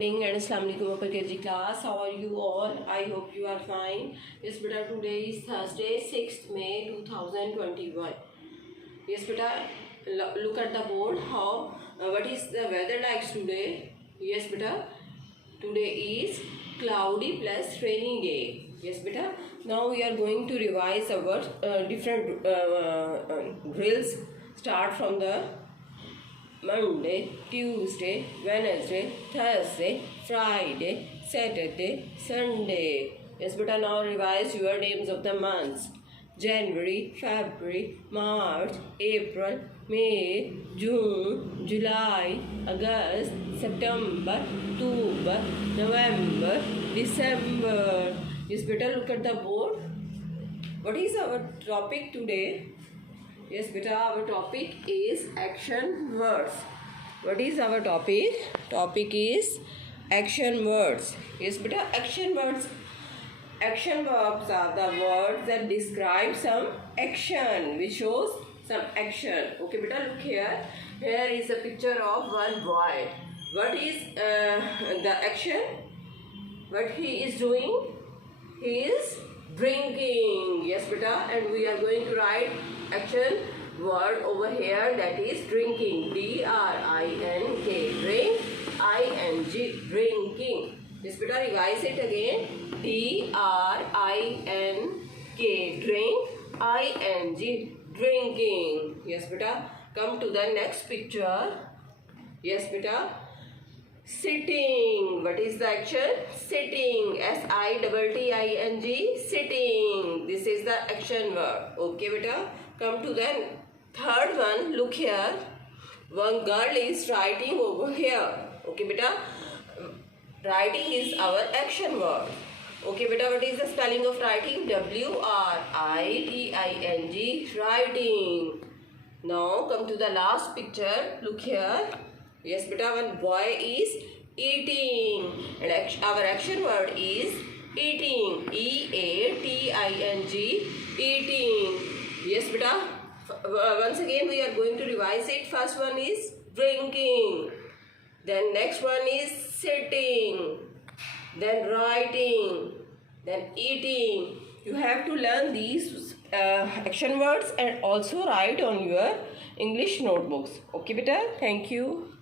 And Assalamu alaikum UKG class. How are you all? I hope you are fine. Yes beta, today is Thursday 6th May 2021. Yes beta, look at the board. What is the weather like today? Yes beta, today is cloudy plus rainy day. Yes beta, now we are going to revise our different drills. Start from the Monday, Tuesday, Wednesday, Thursday, Friday, Saturday, Sunday. Yes, beta, now revise your names of the months. January, February, March, April, May, June, July, August, September, October, November, December. Yes, beta, look at the board. What is our topic today? Yes beta, our topic is action words. What is our topic? Topic is action words. Yes beta, action words. Action verbs are the words that describe some action, which shows some action. Okay beta, look here. Here is a picture of one boy. What is the action? What he is doing? He is drinking. Yes beta, and we are going to write action word over here, that is drinking. D-R-I-N-K, drink. I-N-G, drinking. Yes beta, revise it again. D-R-I-N-K, drink. I-N-G, drinking. Yes beta, come to the next picture. Yes beta, sitting. What is the action? Sitting. S-I-T-T-I-N-G. Sitting. This is the action word. Okay beta, come to the third one. Look here, one girl is writing over here. Okay beta, writing is our action word. Okay beta, what is the spelling of writing? W-R-I-T-I-N-G, writing. Now come to the last picture. Look here. Yes beta, one boy is eating, and our action word is eating. E-A-T-I-N-G, eating. Yes beta, once again we are going to revise it. First one is drinking, then next one is sitting, then writing, then eating. You have to learn these action words and also write on your English notebooks. Okay beta, thank you.